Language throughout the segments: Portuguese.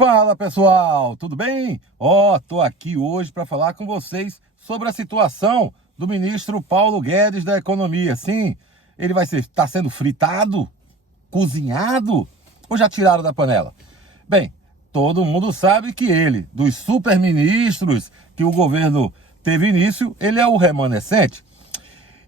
Fala pessoal, tudo bem? Tô aqui hoje para falar com vocês sobre a situação do ministro Paulo Guedes da Economia. Sim, ele está sendo fritado, cozinhado ou já tiraram da panela? Bem, todo mundo sabe que ele, dos superministros que o governo teve início, ele é o remanescente.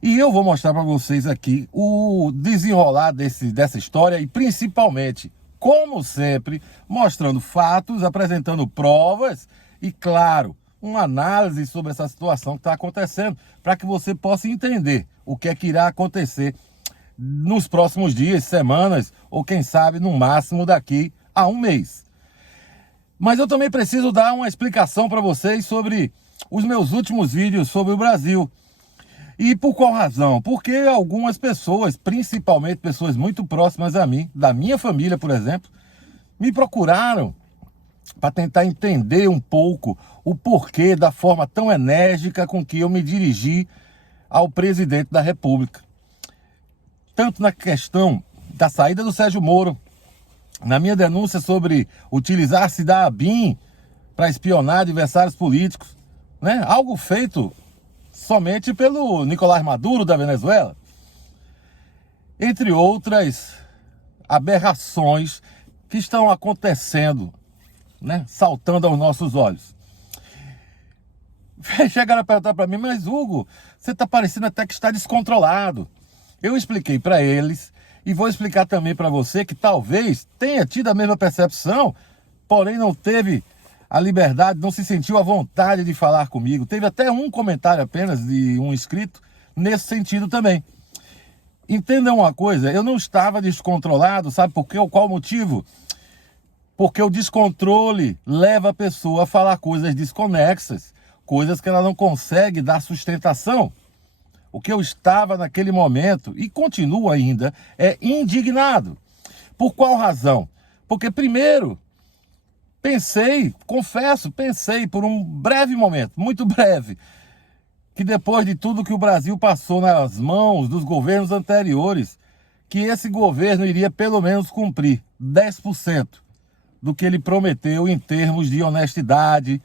E eu vou mostrar para vocês aqui o desenrolar dessa história e principalmente, como sempre, mostrando fatos, apresentando provas e, claro, uma análise sobre essa situação que está acontecendo, para que você possa entender o que é que irá acontecer nos próximos dias, semanas, ou quem sabe, no máximo, daqui a um mês. Mas eu também preciso dar uma explicação para vocês sobre os meus últimos vídeos sobre o Brasil. E por qual razão? Porque algumas pessoas, principalmente pessoas muito próximas a mim, da minha família, por exemplo, me procuraram para tentar entender um pouco o porquê da forma tão enérgica com que eu me dirigi ao presidente da República. Tanto na questão da saída do Sérgio Moro, na minha denúncia sobre utilizar-se da ABIN para espionar adversários políticos, né? Algo feito somente pelo Nicolás Maduro da Venezuela, entre outras aberrações que estão acontecendo, né, saltando aos nossos olhos. Chegaram a perguntar para mim, mas Hugo, você está parecendo até que está descontrolado. Eu expliquei para eles e vou explicar também para você que talvez tenha tido a mesma percepção, porém não teve a liberdade, não se sentiu à vontade de falar comigo. Teve até um comentário apenas de um inscrito nesse sentido também. Entendam uma coisa, eu não estava descontrolado, sabe por quê? Qual o motivo? Porque o descontrole leva a pessoa a falar coisas desconexas, coisas que ela não consegue dar sustentação. O que eu estava naquele momento, e continuo ainda, é indignado. Por qual razão? Porque primeiro, pensei por um breve momento, muito breve, que depois de tudo que o Brasil passou nas mãos dos governos anteriores, que esse governo iria pelo menos cumprir 10% do que ele prometeu em termos de honestidade,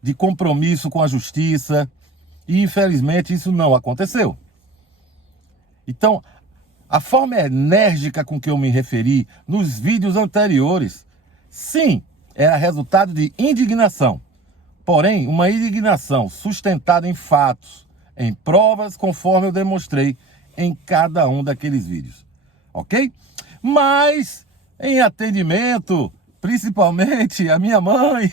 de compromisso com a justiça, e infelizmente isso não aconteceu. Então, a forma enérgica com que eu me referi nos vídeos anteriores, sim, era resultado de indignação, porém uma indignação sustentada em fatos, em provas, conforme eu demonstrei em cada um daqueles vídeos, ok? Mas em atendimento, principalmente a minha mãe,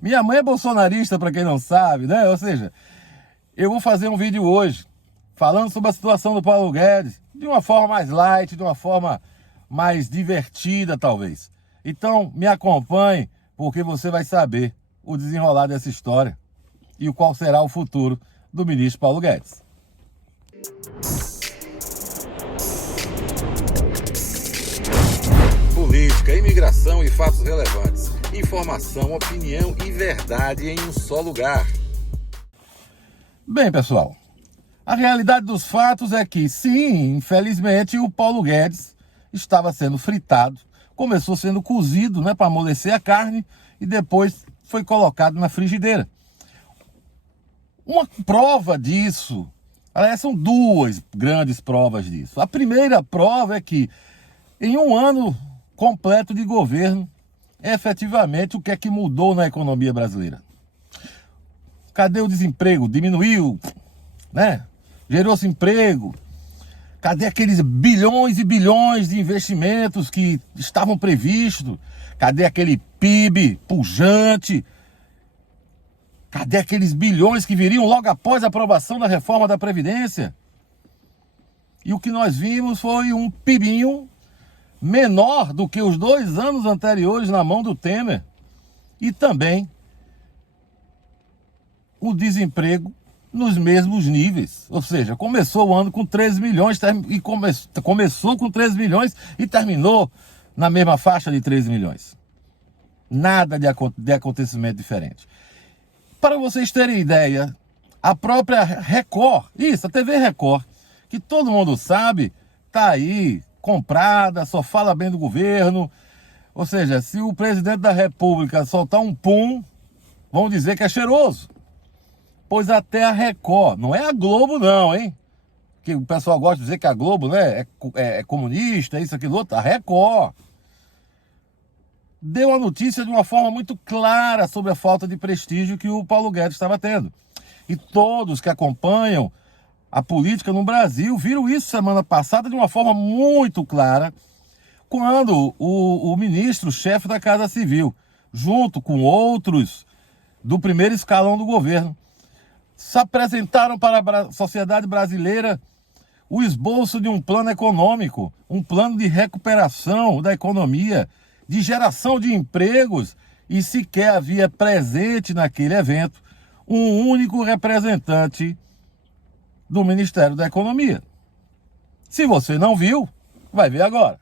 minha mãe é bolsonarista, para quem não sabe, né? Ou seja, eu vou fazer um vídeo hoje falando sobre a situação do Paulo Guedes, de uma forma mais light, de uma forma mais divertida talvez. Então, me acompanhe, porque você vai saber o desenrolar dessa história e o qual será o futuro do ministro Paulo Guedes. Política, imigração e fatos relevantes. Informação, opinião e verdade em um só lugar. Bem, pessoal, a realidade dos fatos é que, sim, infelizmente, o Paulo Guedes estava sendo fritado. Começou sendo cozido, né, para amolecer a carne e depois foi colocado na frigideira. Uma prova disso, aliás, são duas grandes provas disso. A primeira prova é que em um ano completo de governo, efetivamente, o que é que mudou na economia brasileira? Cadê o desemprego? Diminuiu, né? Gerou-se emprego. Cadê aqueles bilhões e bilhões de investimentos que estavam previstos? Cadê aquele PIB pujante? Cadê aqueles bilhões que viriam logo após a aprovação da reforma da Previdência? E o que nós vimos foi um PIBinho menor do que os 2 anos anteriores na mão do Temer. E também o desemprego nos mesmos níveis, ou seja, começou o ano com 13 milhões e começou com 13 milhões e terminou na mesma faixa de 13 milhões. Nada de acontecimento diferente. Para vocês terem ideia, a própria Record, a TV Record, que todo mundo sabe, tá aí, comprada, só fala bem do governo, Ou seja, se o presidente da República soltar um pum, vão dizer que é cheiroso. Pois até a Record, não é a Globo não, hein? Que o pessoal gosta de dizer que a Globo, né, é comunista, isso, aquilo outro. A Record deu a notícia de uma forma muito clara sobre a falta de prestígio que o Paulo Guedes estava tendo. E todos que acompanham a política no Brasil viram isso semana passada de uma forma muito clara, quando o ministro-chefe da Casa Civil, junto com outros do primeiro escalão do governo, se apresentaram para a sociedade brasileira o esboço de um plano econômico, um plano de recuperação da economia, de geração de empregos, e sequer havia presente naquele evento um único representante do Ministério da Economia. Se você não viu, vai ver agora.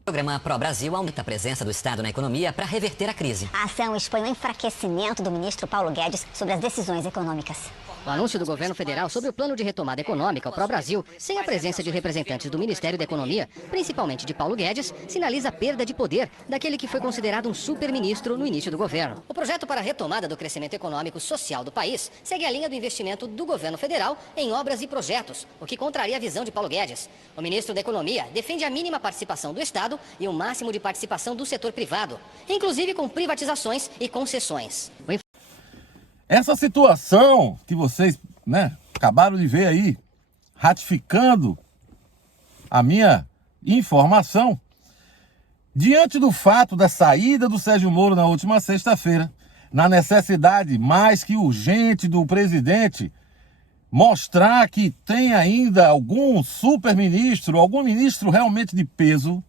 O programa Pro Brasil aumenta a presença do Estado na economia para reverter a crise. A ação expõe o enfraquecimento do ministro Paulo Guedes sobre as decisões econômicas. O anúncio do governo federal sobre o plano de retomada econômica, o Pro Brasil, sem a presença de representantes do Ministério da Economia, principalmente de Paulo Guedes, sinaliza a perda de poder daquele que foi considerado um super-ministro no início do governo. O projeto para a retomada do crescimento econômico social do país segue a linha do investimento do governo federal em obras e projetos, o que contraria a visão de Paulo Guedes. O ministro da Economia defende a mínima participação do Estado e o máximo de participação do setor privado, inclusive com privatizações e concessões. Essa situação que vocês, acabaram de ver aí, ratificando a minha informação, diante do fato da saída do Sérgio Moro na última sexta-feira, na necessidade mais que urgente do presidente mostrar que tem ainda algum super-ministro, algum ministro realmente de peso,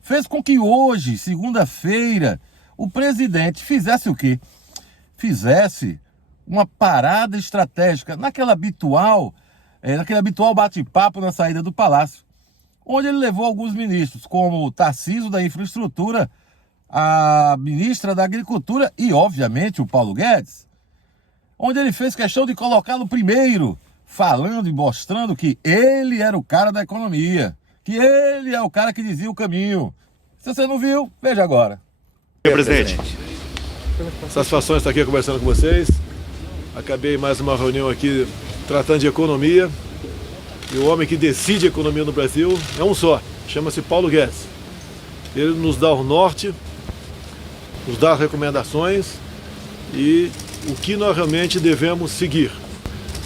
fez com que hoje, segunda-feira, o presidente fizesse o quê? Fizesse uma parada estratégica naquele habitual bate-papo na saída do Palácio, onde ele levou alguns ministros, como o Tarcísio da Infraestrutura, a ministra da Agricultura e, obviamente, o Paulo Guedes, onde ele fez questão de colocá-lo primeiro, falando e mostrando que ele era o cara da economia, que ele é o cara que dizia o caminho. Se você não viu, veja agora. Presidente, satisfação estar aqui conversando com vocês. Acabei mais uma reunião aqui tratando de economia. E o homem que decide a economia no Brasil é um só, chama-se Paulo Guedes. Ele nos dá o norte, nos dá recomendações e o que nós realmente devemos seguir.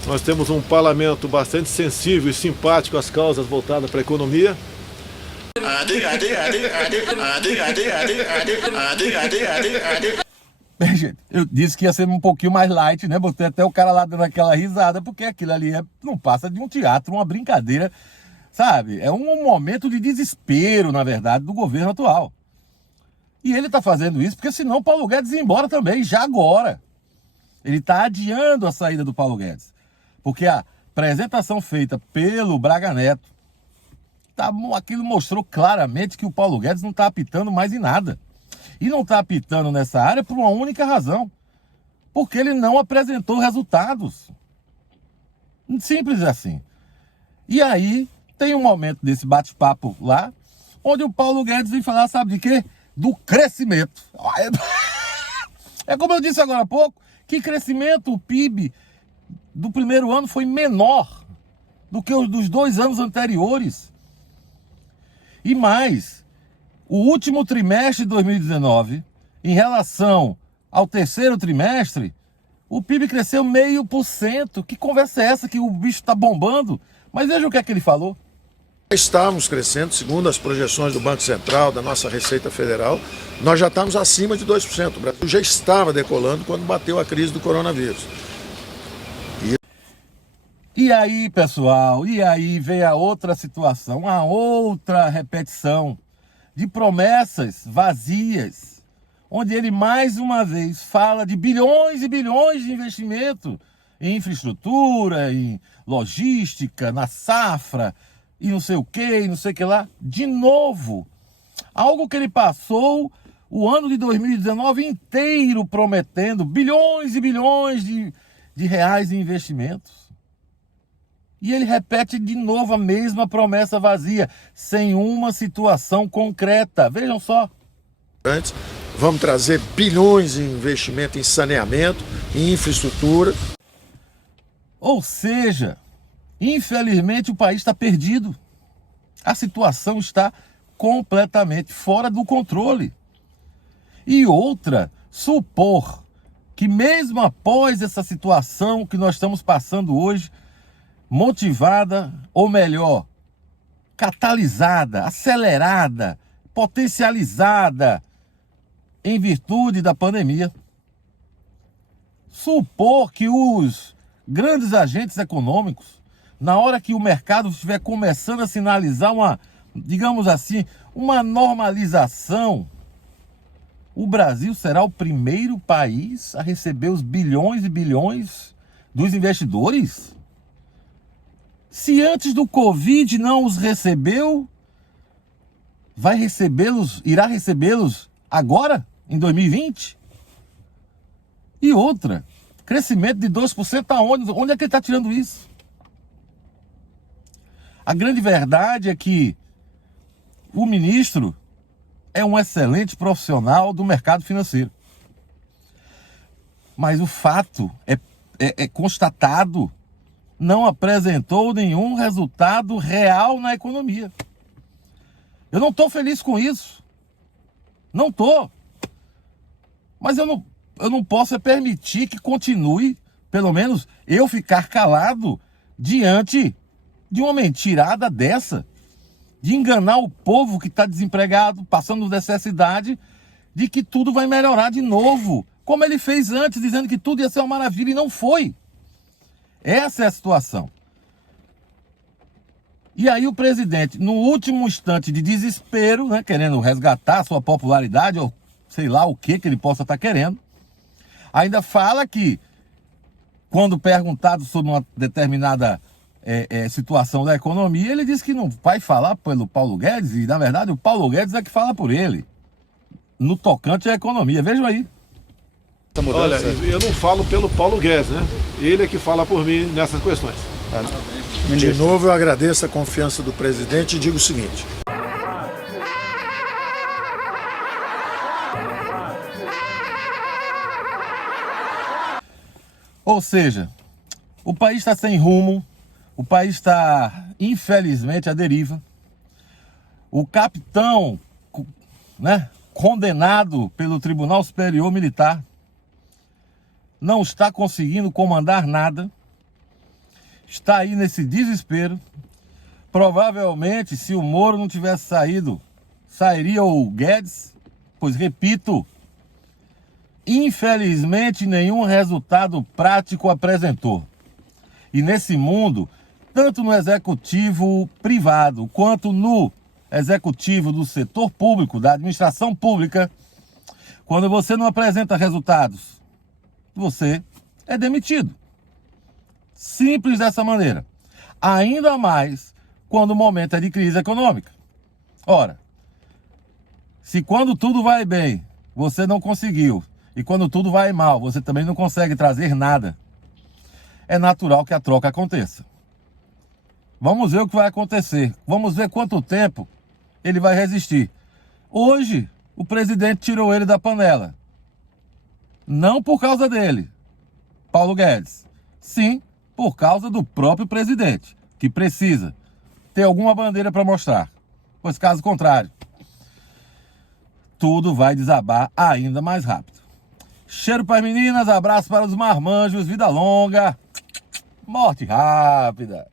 Nós temos um parlamento bastante sensível e simpático às causas voltadas para a economia. Bem, gente, eu disse que ia ser um pouquinho mais light, né? Botei até o cara lá dando aquela risada, porque aquilo ali não passa de um teatro, uma brincadeira, sabe? É um momento de desespero, na verdade, do governo atual. E ele tá fazendo isso porque senão o Paulo Guedes ia embora também, já agora. Ele tá adiando a saída do Paulo Guedes. Porque a apresentação feita pelo Braga Neto, aquilo mostrou claramente que o Paulo Guedes não está apitando mais em nada. E não está apitando nessa área por uma única razão. Porque ele não apresentou resultados. Simples assim. E aí, tem um momento desse bate-papo lá, onde o Paulo Guedes vem falar, sabe de quê? Do crescimento. É como eu disse agora há pouco, que crescimento, o PIB do primeiro ano foi menor do que os dos 2 anos anteriores. E mais, o último trimestre de 2019, em relação ao terceiro trimestre, o PIB cresceu 0,5%. Que conversa é essa que o bicho está bombando? Mas veja o que é que ele falou. Estamos crescendo, segundo as projeções do Banco Central, da nossa Receita Federal, nós já estamos acima de 2%. O Brasil já estava decolando quando bateu a crise do coronavírus. E aí, pessoal, vem a outra situação, a outra repetição de promessas vazias, onde ele mais uma vez fala de bilhões e bilhões de investimento em infraestrutura, em logística, na safra, e não sei o que, não sei o que lá. De novo, algo que ele passou o ano de 2019 inteiro prometendo bilhões e bilhões de reais em investimentos. E ele repete de novo a mesma promessa vazia, sem uma situação concreta. Vejam só. Vamos trazer bilhões em investimento em saneamento, em infraestrutura. Ou seja, infelizmente o país está perdido. A situação está completamente fora do controle. E outra, supor que mesmo após essa situação que nós estamos passando hoje, motivada, ou melhor, catalisada, acelerada, potencializada em virtude da pandemia, supor que os grandes agentes econômicos, na hora que o mercado estiver começando a sinalizar uma, digamos assim, uma normalização, o Brasil será o primeiro país a receber os bilhões e bilhões dos investidores? Se antes do Covid não os recebeu, vai recebê-los, irá recebê-los agora, em 2020? E outra, crescimento de 2% aonde? Onde é que ele está tirando isso? A grande verdade é que o ministro é um excelente profissional do mercado financeiro. Mas o fato é constatado, não apresentou nenhum resultado real na economia. Eu não estou feliz com isso. Não estou. Mas eu não posso permitir que continue, pelo menos eu ficar calado diante de uma mentirada dessa, de enganar o povo que está desempregado, passando necessidade, de que tudo vai melhorar de novo, como ele fez antes, dizendo que tudo ia ser uma maravilha, e não foi. Essa é a situação. E aí o presidente, no último instante de desespero, né, querendo resgatar sua popularidade, ou sei lá o que ele possa estar querendo, ainda fala que, quando perguntado sobre uma determinada situação da economia, ele diz que não vai falar pelo Paulo Guedes, e na verdade o Paulo Guedes é que fala por ele, no tocante à economia. Vejam aí. Olha, eu não falo pelo Paulo Guedes, né? Ele é que fala por mim nessas questões. De novo, eu agradeço a confiança do presidente e digo o seguinte: ou seja, o país está sem rumo, o país está, infelizmente, à deriva. O capitão, né, condenado pelo Tribunal Superior Militar, não está conseguindo comandar nada, está aí nesse desespero. Provavelmente, se o Moro não tivesse saído, sairia o Guedes, pois, repito, infelizmente nenhum resultado prático apresentou. E nesse mundo, tanto no executivo privado quanto no executivo do setor público, da administração pública, quando você não apresenta resultados, você é demitido. Simples dessa maneira. Ainda mais quando o momento é de crise econômica. Ora, se quando tudo vai bem, você não conseguiu, e quando tudo vai mal, você também não consegue trazer nada, é natural que a troca aconteça. Vamos ver o que vai acontecer. Vamos ver quanto tempo ele vai resistir. Hoje, o presidente tirou ele da panela. Não por causa dele, Paulo Guedes. Sim, por causa do próprio presidente, que precisa ter alguma bandeira para mostrar. Pois, caso contrário, tudo vai desabar ainda mais rápido. Cheiro para as meninas, abraço para os marmanjos, vida longa, morte rápida.